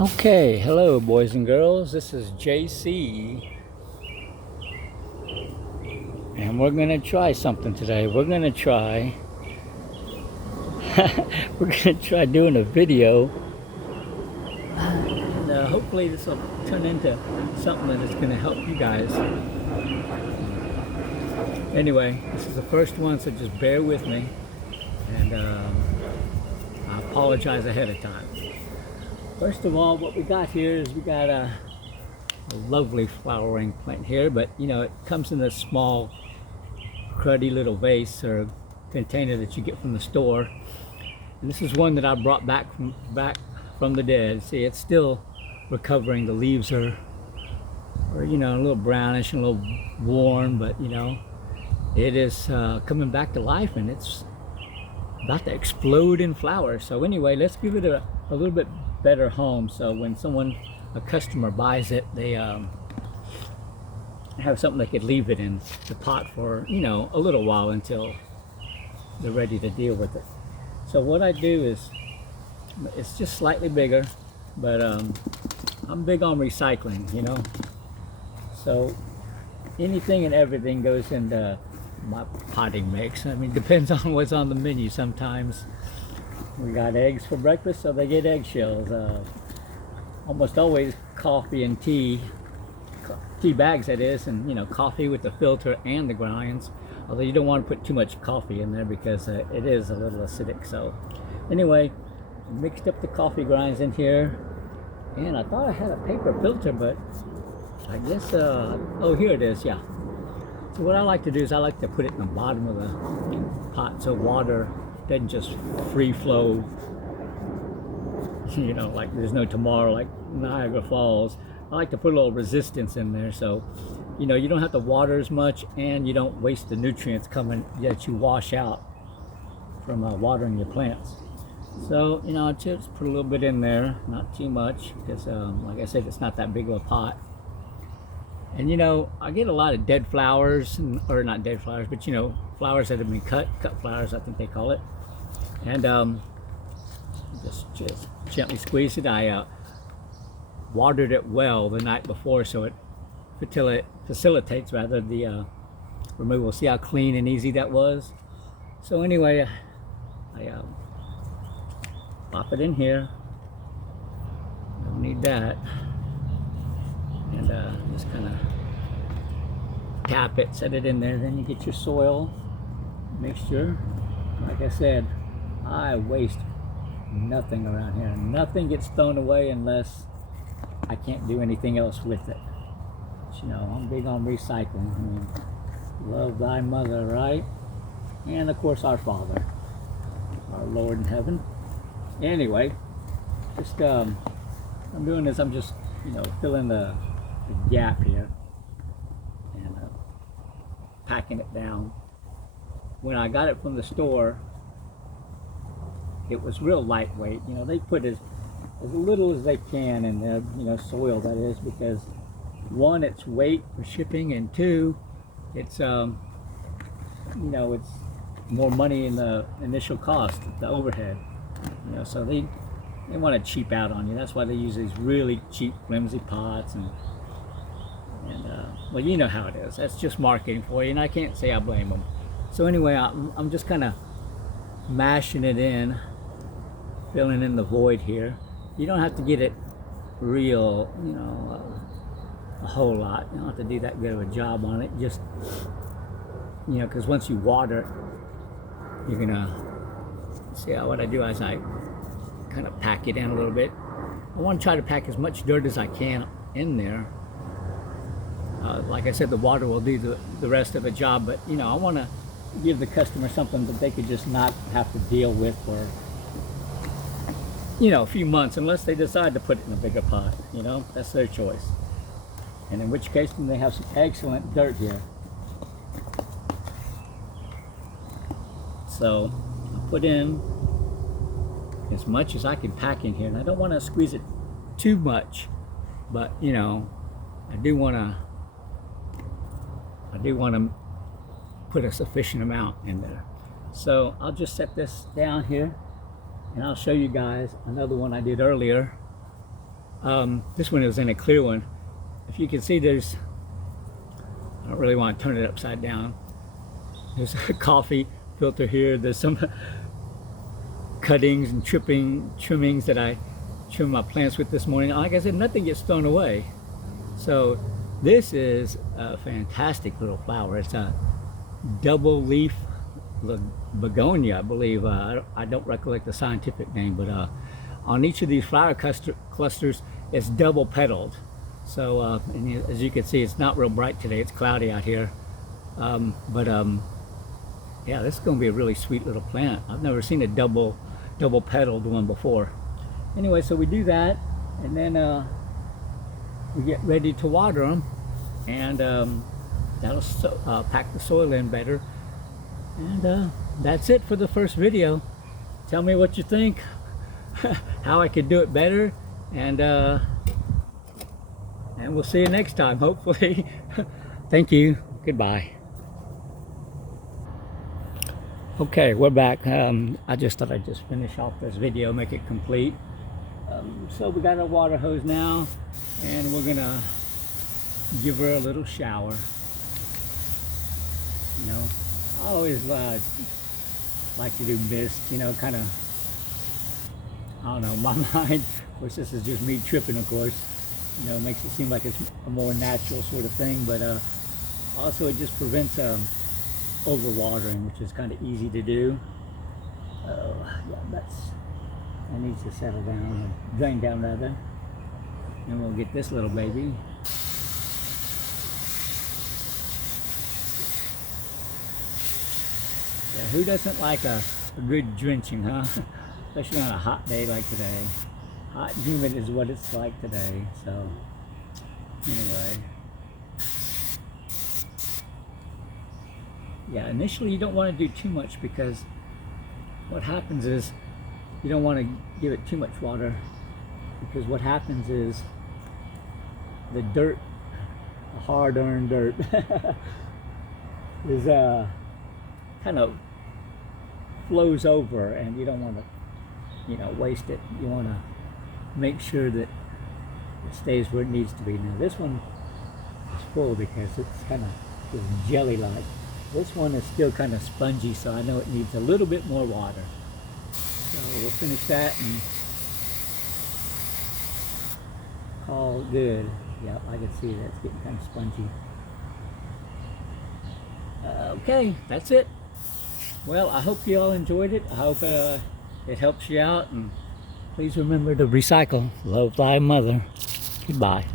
Okay, hello boys and girls. This is JC, and we're gonna try something today. We're gonna try doing a video, and hopefully this will turn into something that is gonna help you guys. Anyway, this is the first one, so just bear with me, and I apologize ahead of time. First of all, what we got here is we got a lovely flowering plant here, but you know, it comes in a small cruddy little vase or container that you get from the store. And this is one that I brought back from the dead. See, it's still recovering. The leaves are you know, a little brownish and a little worn, but you know, it is coming back to life, and it's about to explode in flowers. So anyway, let's give it a little bit better home, so when a customer buys it, they have something they could leave it in the pot for, you know, a little while until they're ready to deal with it. So what I do is, it's just slightly bigger, but I'm big on recycling, you know. So anything and everything goes into my potting mix. I mean, depends on what's on the menu. Sometimes we got eggs for breakfast, so they get eggshells. Almost always coffee and tea bags, that is, and you know, coffee with the filter and the grinds. Although you don't want to put too much coffee in there because it is a little acidic. So anyway, mixed up the coffee grinds in here, and I thought I had a paper filter, but I guess oh, here it is. Yeah. So what I like to do is I like to put it in the bottom of the pot so water doesn't just free flow, you know, like there's no tomorrow, like Niagara Falls. I like to put a little resistance in there, so you know, you don't have to water as much, and you don't waste the nutrients coming that you wash out from watering your plants. So you know, just put a little bit in there, not too much, because like I said, it's not that big of a pot. And you know, I get a lot of dead flowers, or not dead flowers, but you know, flowers that have been cut flowers, I think they call it. And just gently squeeze it. I watered it well the night before, so it facilitates rather the removal. See how clean and easy that was? So anyway, I pop it in here. Don't need that. And just kind of tap it, set it in there. Then you get your soil mixture. Like I said, I waste nothing around here. Nothing gets thrown away unless I can't do anything else with it. But, you know, I'm big on recycling. I mean, love thy mother, right? And of course our Father, our Lord in heaven. Anyway, just I'm doing this. I'm just, you know, filling the gap here and packing it down. When I got it from the store, it was real lightweight. You know, they put as little as they can in their, you know, soil, that is, because one, it's weight for shipping, and two, it's you know, it's more money in the initial cost, the overhead. You know, so they want to cheap out on you. That's why they use these really cheap, flimsy pots, and well, you know how it is. That's just marketing for you, and I can't say I blame them. So anyway, I'm just kind of mashing it in, filling in the void here. You don't have to get it real, you know, a whole lot. You don't have to do that good of a job on it. Just, you know, because once you water it, you're gonna see what I do is I kind of pack it in a little bit. I want to try to pack as much dirt as I can in there. Like I said, the water will do the rest of the job, but you know, I want to give the customer something that they could just not have to deal with for, you know, a few months, unless they decide to put it in a bigger pot. You know, that's their choice. And in which case, then they have some excellent dirt here. So I put in as much as I can pack in here, and I don't want to squeeze it too much, but you know, I do want to put a sufficient amount in there. So I'll just set this down here, and I'll show you guys another one I did earlier This one is in a clear one. If you can see, there's, I don't really want to turn it upside down. There's a coffee filter here. There's some cuttings and trimmings that I trimmed my plants with this morning. Like I said, nothing gets thrown away. So this is a fantastic little flower. It's a double leaf begonia, I believe. I don't recollect the scientific name, but on each of these flower clusters, it's double petaled. So and as you can see, it's not real bright today. It's cloudy out here. Yeah, this is going to be a really sweet little plant. I've never seen a double petaled one before. Anyway, so we do that, and then we get ready to water them, and that'll pack the soil in better. And that's it for the first video. Tell me what you think, how I could do it better, and we'll see you next time, hopefully. Thank you. Goodbye. Okay, we're back. I just thought I'd just finish off this video, make it complete. So we got our water hose now, and we're gonna give her a little shower. You know, I always like to do mist, you know, kind of, I don't know, in my mind, of course this is just me tripping, of course, you know, it makes it seem like it's a more natural sort of thing, but also it just prevents overwatering, which is kind of easy to do. Yeah, that needs to settle down, or drain down rather. And we'll get this little baby. Yeah, who doesn't like a good drenching, huh? Especially on a hot day like today. Hot and humid is what it's like today, so anyway. Yeah, initially you don't want to do too much, because what happens is you don't want to give it too much water, because what happens is the dirt, the hard-earned dirt, is kind of flows over, and you don't want to, you know, waste it. You want to make sure that it stays where it needs to be. Now this one is full because it's kind of jelly-like. This one is still kind of spongy, so I know it needs a little bit more water. So we'll finish that and call good. Yep, I can see that it's getting kind of spongy. Okay, that's it. Well, I hope you all enjoyed it. I hope it helps you out, and please remember to recycle. Love thy mother. Goodbye.